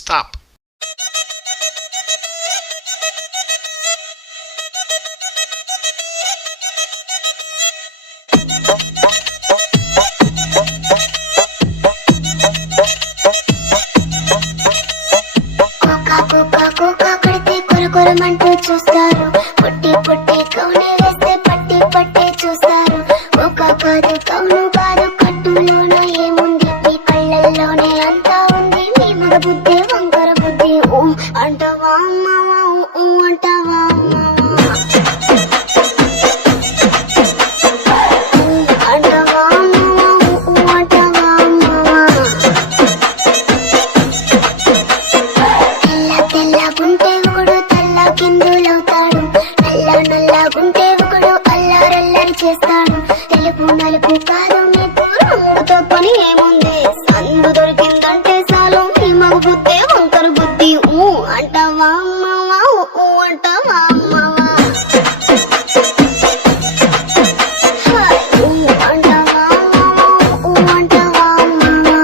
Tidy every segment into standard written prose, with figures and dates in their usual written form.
Stop. కొరమంటూ చూస్తారు, పొట్టి పొట్టి కౌనే వేస్తే పట్టి పట్టి చూస్తారు. ఒక కాదు కౌను కాదు, కట్టులోన ఏముంది, మీ కళ్ళల్లోనే అంతా ఉంది. మీ మగ బుద్ధి వంకర బుద్ధి. ఊ అంటావా అమ్మావా, ఊ అంటావా అమ్మావా, అంటావా అమ్మావా, ఊ అంటావా అమ్మావా. తెల్లగుంటే ఒకడు కిందులవుతాడు, నల్లగుంటే ఒకడు అల్లారల్లరి చేస్తాడు. తెలుపు నలుపు కాదు మీకు రంగుతో పని ఏముంది, సందు దొరికిందంటే చాలు మీ మగ బుద్ధి వంకర బుద్ధి. ఊ అంటావా అమ్మావా, ఊ అంటావా అమ్మావా, ఊ అంటావా అమ్మావా, ఊ అంటావా అమ్మావా.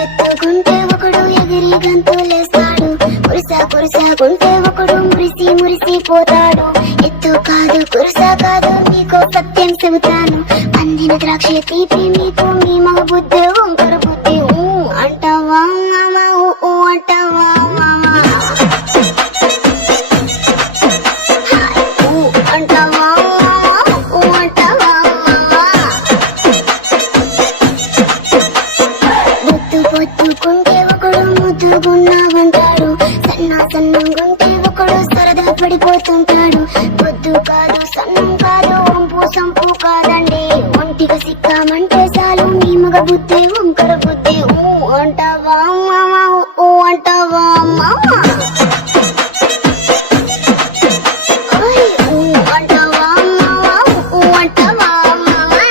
ఎత్తుకుంటే ఒకడు ఎగిరి గంతులేస్తాడు, కురుసాకుంటే ఒకడు మురిసిపోతాడు. ఎత్తు కాదు కురుసా కాదు, మీకు సత్యం చెబుతాను. అందిన ద్రాక్ష తీపి మీకు, మీ మగ బుద్ధి వంకర బుద్ధి. ఊ అంటావా మామా, ఊ అంటావా మామా, ఊ అంటావా మామా, ఊ అంటావా మామా. పొత్తుకుంటే ఒకడు ముద్దుగున్నావంటాడు, సన్నంగుంటే ఒకడు సరదా పడిపోతుంటాడు. పొద్దు కాదు సన్నం కాదు, వంపు సంపు కాదండి, ఒంటిగా సిక్కామంటే చాలు మీ మగ బుద్ధి వంకర బుద్ధి. ఊ అంటావా మామా, ఊ అంటావా మామా, ఊ అంటావా మామా, ఊ అంటావా మామా.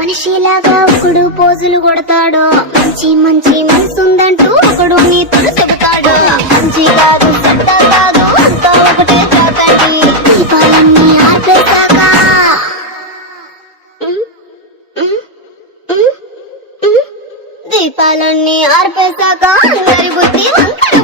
మనిషిలాగా ఒకడు పోజులు కొడతాడు, మంచి మంచి మనసుందంటూ ఒకడు నీతులు చెబుతాడు. మంచి కాదు చెడ్డ కాదు, అంతా ఒకటే కాకండి. దీపాలన్నీ ఆర్పేశాక, దీపాలన్నీ ఆర్పేశాక అందరి బుద్ధి వంకర